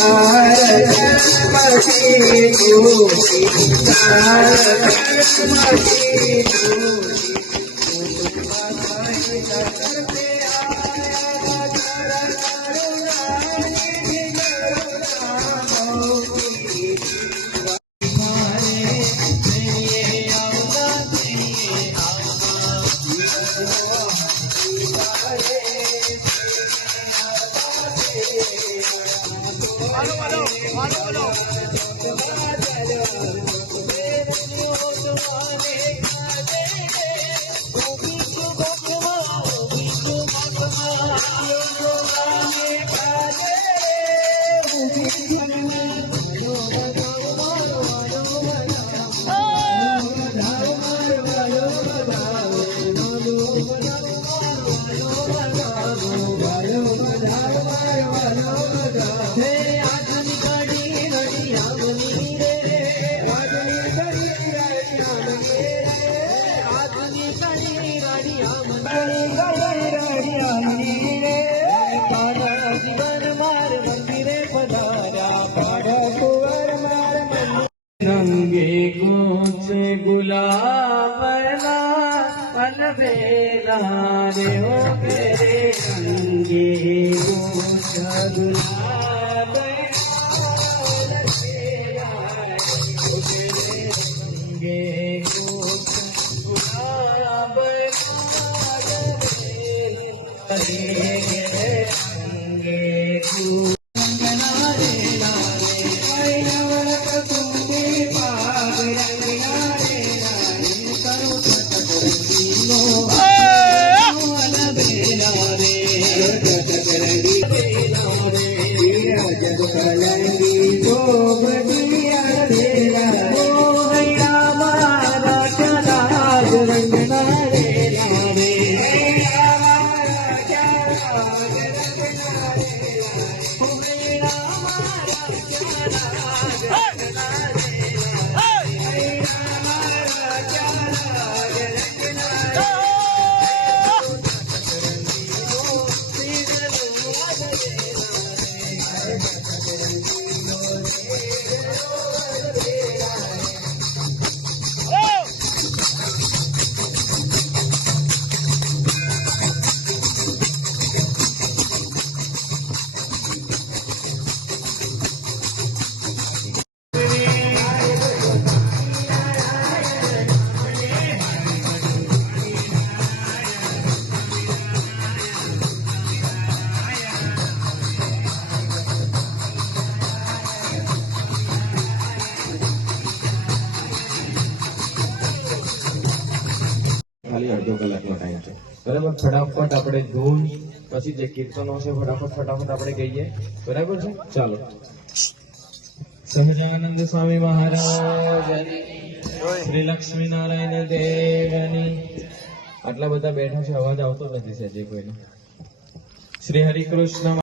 Hare रंगे कुछ गुलाबना अलबेला रे ओ तेरे रंगे कुछ रंगे कुछ गुलाब ખાલી અડધો કલાકનો ટાઈમ છે બરાબર. ફટાફટ આપણે ધૂન પછી જે કીર્તનો છે ફટાફટ આપણે કહીએ બરાબર છે. ચાલો. સહજાનંદ સ્વામી મહારાજ, શ્રી લક્ષ્મી નારાયણ દેવની. આટલા બધા બેઠા છે, અવાજ આવતો નથી સજે કોઈને. શ્રી હરિકૃષ્ણ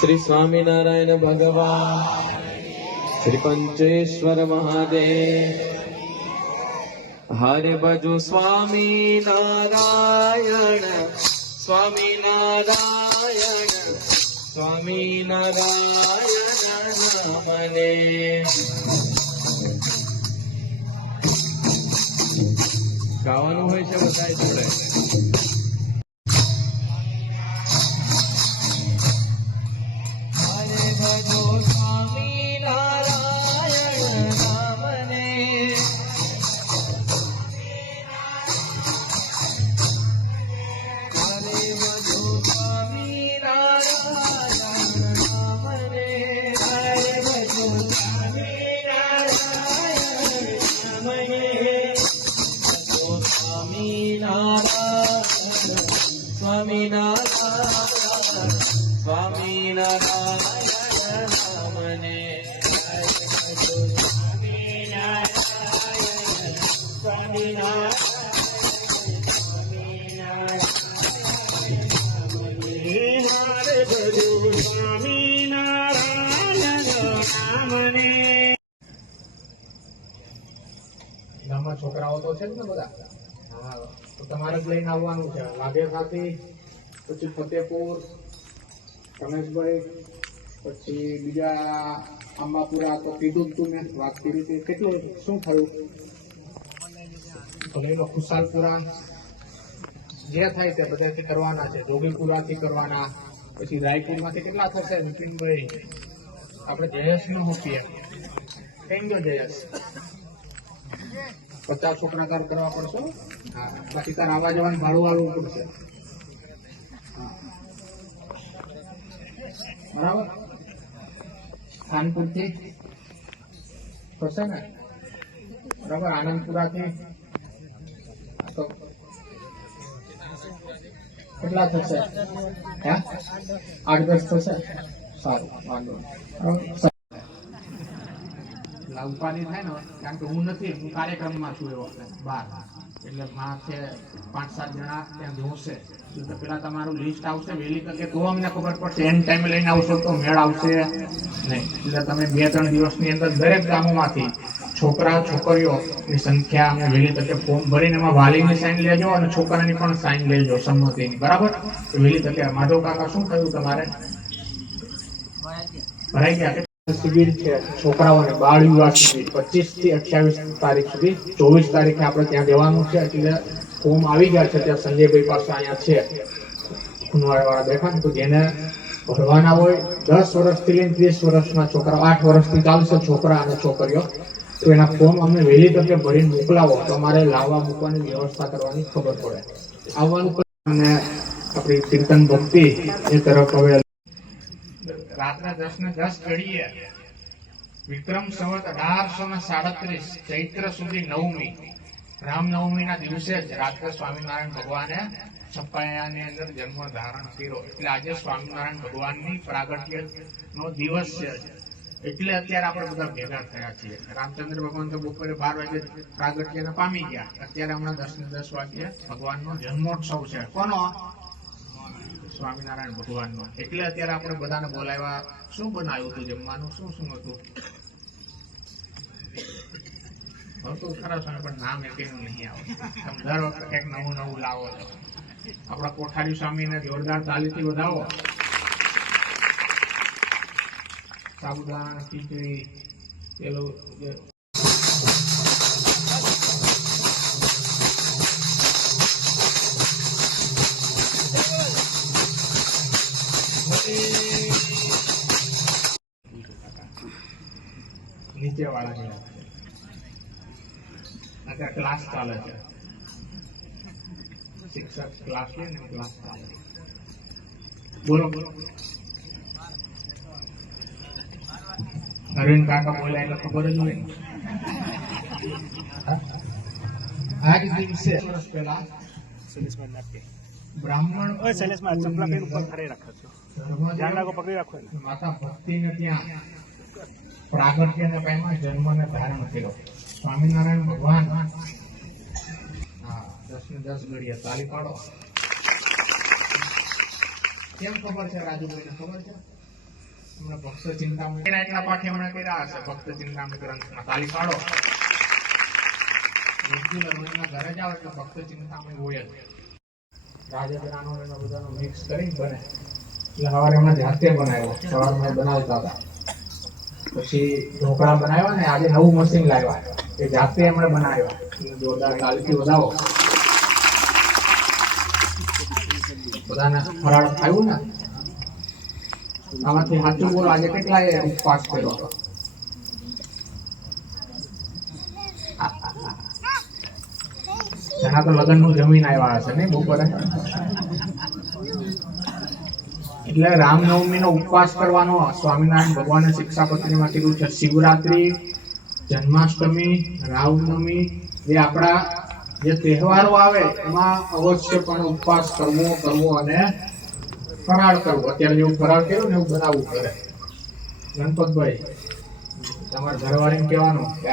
શ્રી સ્વામિનારાયણ ભગવાન, શ્રી પંચેશ્વર મહાદેવ. હરે ભજો સ્વામિનારાયણ, સ્વામિનારાયણ, સ્વામિનારાયણ નામને. ગાવાનું હોય છે બધા જોડે. સ્વામિનારાયણ, સ્વામિનારાયણ નામને. ગામમાં છોકરાઓ તો છે જ ને બધા. હા, તો તમારે જ લઈને આવવાનું છે. વાઘેરમાંથી, પછી ફતેપુર, રમેશભાઈ, પછી બીજા આંબાપુરા તો કીધું જ તું મેં વાત કરી હતી. કેટલું શું થયું તો લઈ લો. ખુશાલપુરા જે થાય તે બધાથી કરવાના છે. જોગીપુરાથી કરવાના. પછી રાયપુરમાંથી કેટલા થશે નીતિનભાઈ? આપણે જયેશનું મૂકીએ. કઈ ગયો જયેશ? 50 છોકરા તાર કરવા પડશે. બાકી તાર આવવા જવાનું ભાડું વાળવું પડશે. બરાબર. ખાનપુરથી થશે ને? બરાબર. આનંદપુરાથી તો કેટલા થશે? 8-10 થશે. સારું, વાંધો નહીં. ઉપાધિ થાય ને, કારણ કે હું નથી, હું કાર્યક્રમમાં છું એ વખતે બહાર, એટલે માથે 5-7 જણા ત્યાં જોશે. તો પેલા તમારું લિસ્ટ આવશે વહેલી તકે, તો અમને ખબર પડશે. એન ટાઈમે લઈને આવશો તો મેળ આવશે નહીં. એટલે તમે 2-3 દિવસની અંદર દરેક ગામોમાંથી છોકરા છોકરીઓની સંખ્યા અમને વહેલી તકે ફોર્મ ભરીને એમાં વાલીની સાઈન લેજો અને છોકરાની પણ સાઈન લેજો સંમતિની. બરાબર. વહેલી તકે. માધવ કાકા શું થયું તમારે? ભરાઈ ગયા? શિબિર છે છોકરાઓને, બાળ વિવાહ શિબિર 25 થી 28 તારીખ સુધી. 24 તારીખે આપણે ત્યાં જવાનું છે. એટલે ફોર્મ આવી ગયા છે ત્યાં સંજયભાઈ પાસે અહીંયા છે, ખુનવાડા બેઠા ને. તો જેને ભરવાના હોય 10 વર્ષથી લઈને 30 વર્ષના છોકરા, 8 વર્ષથી ચાલશે છોકરા અને છોકરીઓ, તો એના ફોર્મ અમને વહેલી તકે ભરીને મોકલાવો તો અમારે લાવવા મૂકવાની વ્યવસ્થા કરવાની ખબર પડે. આવવાનું અને આપણી કીર્તન ભક્તિ એ તરફ હવે રાત્રે 10:10 ઘડીએ વિક્રમ સંવત 1837 ચૈત્ર સુધી 9મી રામનવમીના દિવસે જ રાત્રે સ્વામિનારાયણ ભગવાને છપાયાની અંદર જન્મ ધારણ કર્યો. એટલે આજે સ્વામિનારાયણ ભગવાનની પ્રાગટ્યનો દિવસ છે. એટલે અત્યારે આપણે બધા ભેગા થયા છીએ. રામચંદ્ર ભગવાન તો બપોરે 12 વાગે પ્રાગટ્યને પામી ગયા. અત્યારે હમણાં 10:10 વાગે ભગવાનનો જન્મોત્સવ છે. કોનો? સ્વામિનારાયણ ભગવાનનો. એટલે અત્યારે આપણે બધાને બોલાવ્યા. શું બનાવ્યું હતું જમવાનું? શું શું હતું? હતું ખરા સ્વામી, પણ નામ એકેનું નહીં આવે. તમે દર વખતે કંઈક નવું નવું લાવો છો. આપણા કોઠારી સ્વામીને જોરદાર તાલીથી વધાવો. સાબુદાણા, ખીચડી, પેલું નીચે વાળા અત્યારે ક્લાસ ચાલે છે. શિક્ષક ક્લાસ લે ને ક્લાસ ચાલે. બોલો બોલો. અરવિંદ કાકા બોલ્યા એટલે ખબર જ હોય. આજ દિવસે વર્ષ પહેલા બ્રાહ્મણ માતા ભક્તિને ત્યાં પ્રાગટ્યને પામ્યા, જન્મને ધારણ કર્યો. સ્વામિનારાયણ ભગવાન 10 ને 10 ઘડિયા તાલી પાડો. કેમ ખબર છે રાજુભાઈને? ખબર છે હમણાં ભક્ત ચિંતામણી એટલા પાઠ હમણાં કર્યા હશે. ભક્ત ચિંતામણી ગ્રંથમાં તાલી પાડો. રેગ્યુલર મહિના ઘરે જાવ એટલે ભક્ત ચિંતામણી હોય જ. રાજગરાનો એનો બધાનો મિક્સ કરી બને. એટલે સવારે એમણે જાતે બનાવ્યો. સવારમાં બનાવતા હતા. પછી ઢોકળા બનાવ્યા ને આજે નવું મશીન લાવ્યા એ જાતે એમણે બનાવ્યા. જોરદાર તાલીથી વધાવો. બધાને ફરાળ ખાયું ને આમાંથી સાચું બોલો, આજે કેટલાય ઉપવાસ કર્યો હતો? એના તો લગ્ન નું જમીન આવ્યા હશે ને બપોરે. એટલે રામનવમી નો ઉપવાસ કરવાનો સ્વામિનારાયણ ભગવાને શિક્ષાપત્રીમાં કીધું છે. શિવરાત્રી, જન્માષ્ટમી, રામનવમી એ આપણા જે તહેવારો આવે એમાં અવશ્યપણે ઉપવાસ કરવો અને ફરાળ કરવો. અત્યારે જેવું ફરાળ કર્યું ને એવું બનાવવું કરે. ગણપતભાઈ તમારા ઘરવાળીને કહેવાનું કે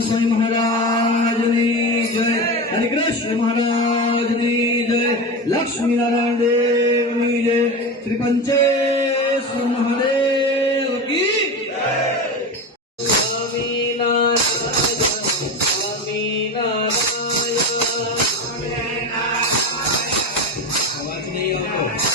સ્વામી મહારાજની જય અને કૃષ્ણ મહારાજની જય લક્ષ્મીનારાયણ દેવની જય શ્રી પંચેશ્વર મહાદેવ કી અવાજ નહીં આવતો.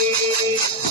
Hare